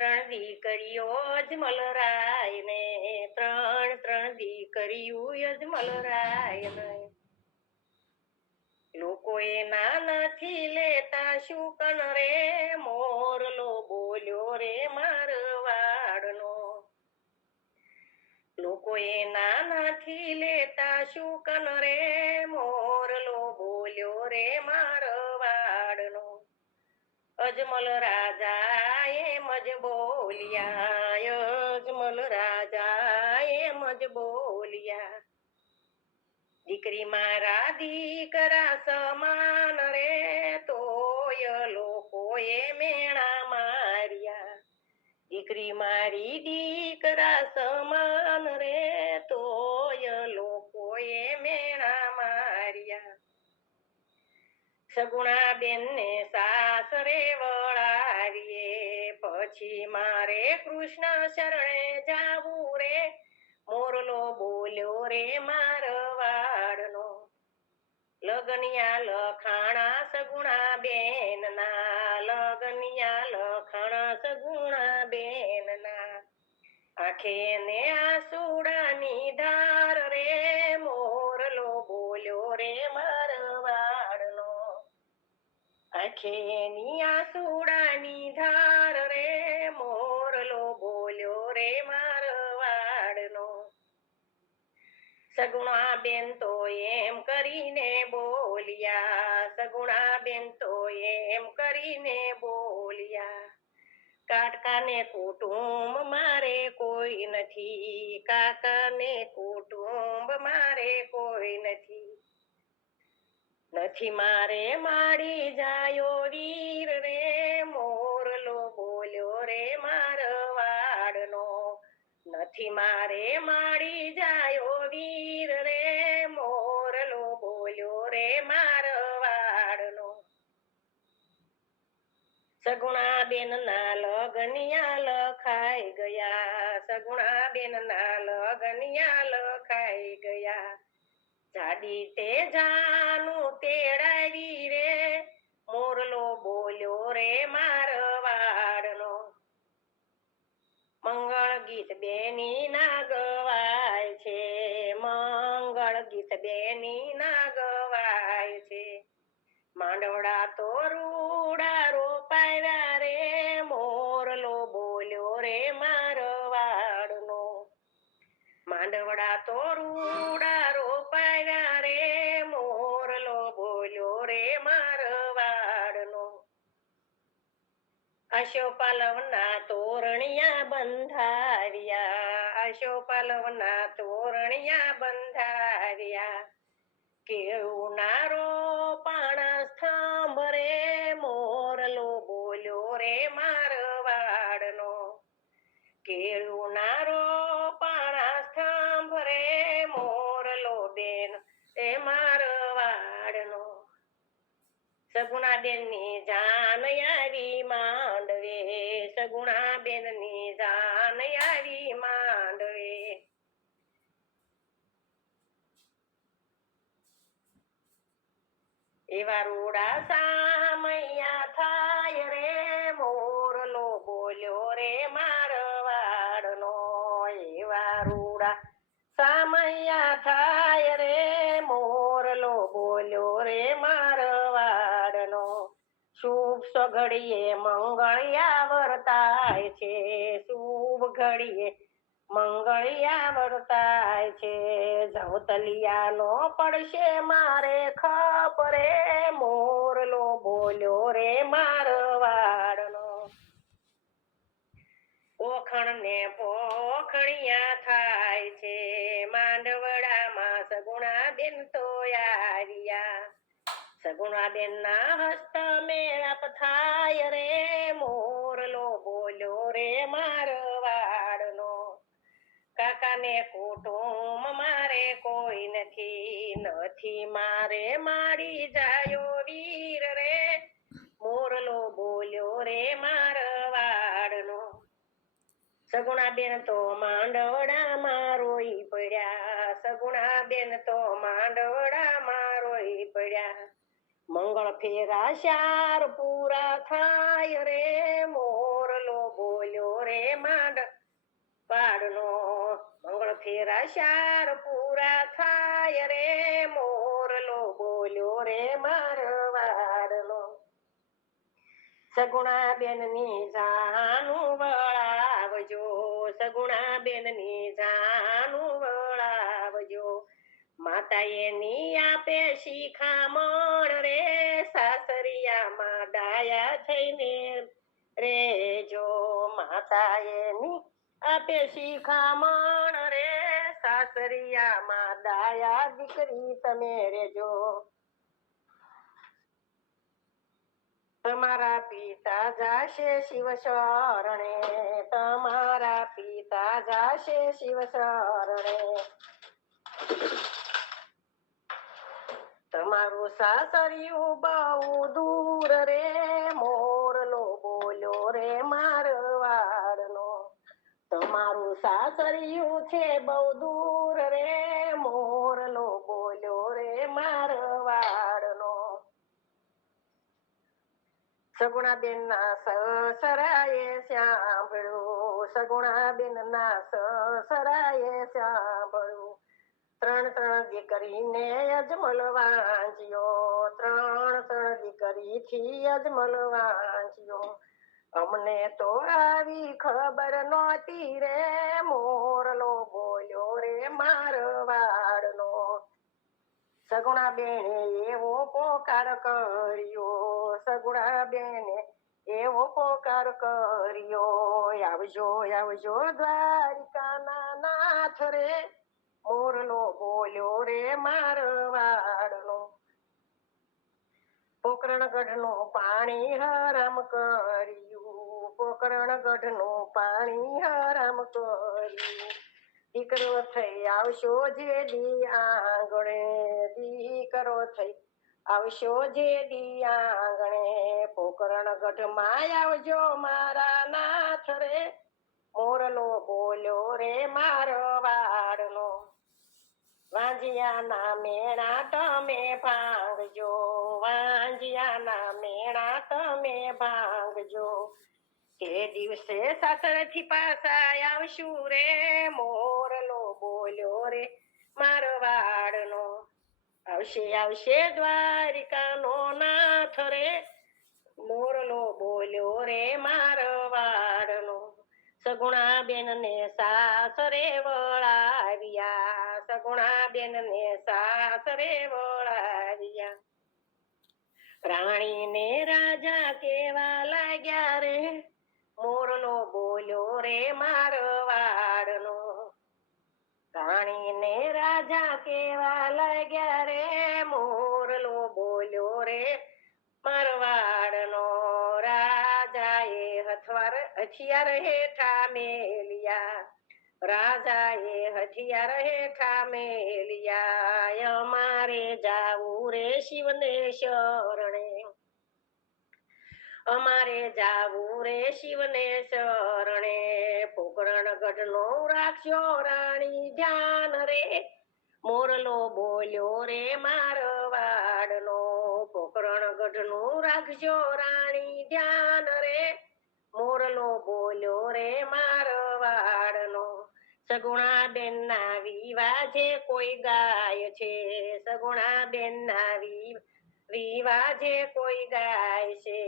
ત્રણ દીકરીઓ અજમલરાય ને, ત્રણ દીકરીઓ અજમલરાય ને. લોકોએ નાનાથી લેતા શુકન રે, મોરલો બોલ્યો રે મારવાડનો. લોકોએ નાનાથી લેતા શુકન રે, મોરલો બોલ્યો રે મારવાડનો. અજમલ રાજા એમ જ બોલ્યા, અજમલ રાજા એમ જ બોલ્યા. દીકરી મારા દીકરા સમાન રે, તોય લોકોએ મેણા માર્યા. દીકરી મારી દીકરા સમાન રે, તોય લોકોએ મેણા માર્યા. સગુણા બેન ને સાસરે વળાવીએ, પછી મારે કૃષ્ણ શરણે જાવું રે, મોરલો બોલ્યો રે મારવાડનો. લગનિયા લખાણા સગુણા બેન ના, લગનિયા લખાણા સગુણા બેન ના. આંખે ને આસુડાની ધાર રે, મોરલો બોલ્યો રે મારવાડનો. આંખે ની આસુડાની ધાર રે, મોરલો બોલ્યો રે મારવાડનો. સગુણા બેન તો એમ કરીને બોલ્યા, સગુણા બેન તો એમ કરીને બોલ્યા. કાકાને કુટુંબ મારે કોઈ નથી, કાકાને કુટુંબ મારે કોઈ નથી. નથી મારે માડી જાયો વીર રે, મોરલો બોલ્યો રે મારવાડનો. નથી મારે માડી જાયો વીર રે, મોરલો બોલ્યો રે મારવાડનો. સગુણા બેન ના લગનિયા લખાઈ ગયા, સગુણા બેન ના લગનિયા લખાઈ ગયા. જાડી તે જાનું તેડાવી રે, મોરલો બોલ્યો રે મારવાડનો. મંગળ ગીત બેની ના ગવાય છે, મંગળ ગીત બેની ના ગવાય છે. માંડવડા તો રૂડા રોપાયા રે, મોરલો બોલ્યો રે મારવાડનો. માંડવડા તો રૂડા રોપાયા રે, મોરલો બોલ્યો રે મારવાડનો. આશોપાલવના તોરણિયા બંધાવ્યા, આશોપાલવના તોરણિયા બંધાવ્યા. કેળું ના રોપાણા સ્તંભ રે, મોરલો બોલ્યો રે મારવાડનો. કેળું ના રોપાણા સ્તંભ રે, મોરલો બેન રે મારવાડનો. સગુણા બેન ની જાન આવી માંડવે, સગુણા બેન ની જાન આવી માંડવે. એવા રૂડા સામૈયા થાય રે, મોરલો બોલ્યો રે મારવાડનો. એવા રૂડા સામૈયા થાય રે, મોરલો બોલ્યો રે મારવાડનો. શુભ સઘડીએ મંગળિયા વર્તાય છે, શુભ ઘડીએ મંગળિયા વર્તાય છે. જવતલિયા નો પડશે મારે ખપ રે, મોરલો બોલ્યો રે મારવાડનો. ઓખણ ને પોખણિયા થાય છે, માંડવડામાં સગુણા બેન તો આવ્યા. સગુણા બેન ના હસ્ત મેળાપ થાય રે, મોરલો બોલ્યો રે મારવાડનો. કાકાને કુટુંબ મારે કોઈ નથી, નથી મારે માડી જાયો વીર રે, મોરલો બોલ્યો રે મારવાડનો. સગુણા બેન તો માંડવડામાં રોઈ પડ્યા, સગુણા બેન તો માંડવડામાં રોઈ પડ્યા. મંગળ ફેરા શાર પૂરા થાય રે, મોરલો બોલ્યો વાડનો મંગળ ફેરા શાર પૂરા થાય રે મોરલો બોલ્યો રે મારવાડનો સગુણા બેનની જાનું વળાવજો સગુણા બેનની જાનું વળાવજો માતાએ ની આપે શિખામણ રે સાસરિયામાં ડાયા થઈને રેજો માતાએ ની આપે શિખામણ રે સાસરિયામાં ડાયા દીકરી તમે રેજો તમારા પિતા જાશે શિવ શરણે તમારા પિતા જાશે શિવ શરણે તમારું સાસરિયું બહુ દૂર રે મોરલો બોલ્યો રે મારવાડનો તમારું સાસરિયું છે બહુ દૂર રે મોરલો બોલ્યો રે મારવાડનો સગુણાબેન ના સસરાએ સાંભળ્યું સગુણાબેન ના સસરાએ સાંભળ્યું ત્રણ દીકરીને અજમલ વાંચ્યો ત્રણ દીકરીથી અજમલ વાંચ્યો અમને તો આવી ખબર નહોતી રે મોરલો બોલ્યો રે મારવાડનો સગુણાબેને એવો પોકાર કર્યો સગુણાબેને એવો પોકાર કર્યો આવજો આવજો દ્વારિકાના નાથ રે મોરલો બોલ્યો રે મારવાડનો પોકરણગઢનું પાણી હરામ કર્યું પોકરણગઢનું પાણી હરામ કર્યું દીકરો થઈ આવશો જે દી આંગણે દીકરો થઈ આવશો જે દી આંગણે પોકરણગઢમાં આવજો મારા નાથ રે મોરલો બોલ્યો રે મારવાડનો વાંજિયાના મેણા તમે ભાંગજો વાંજિયાના મેણા તમે ભાંગજો તે દિવસે સાસરેથી પાછા આવશું રે મોરલો બોલ્યો રે મારવાડનો આવશે આવશે દ્વારિકાનો નાથ રે મોરલો બોલ્યો રે મારવાડનો સગુણાબેન ને સાસરે વળાવ્યા સગુણાબેન ને સાસરે વળાવ્યા રાણીને રાજા કેવા લાગ્યા રે મોરલો બોલ્યો રે મારવાડનો રાણીને રાજા કેવા લાગ્યા રે મોરલો બોલ્યો રે મારવાડનો રાજાએ હથિયાર હેઠા મેલિયા રાજાએ હથિયાર હેઠા મેલિયા અમારે જાવું રે શિવને શરણે અમારે જાવું રે શિવને શરણે પોકરણગઢનો રાખજો રાણી ધ્યાન રે મોરલો બોલ્યો રે મારવાડનો પોકરણગઢનું રાખજો રાણી ધ્યાન રે મોરલો બોલ્યો રે મારવાડનો સગુણાબેન ના વિવાજે કોઈ ગાય છે સગુણાબેન ના વિવાજે કોઈ ગાય છે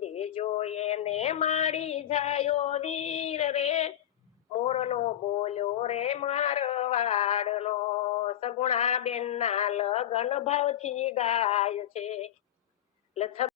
દેજો એને માડી જાયો વીર રે મોરલો બોલ્યો રે મારવાડનો સગુણાબેન ના લગન ભાવથી ગાય છે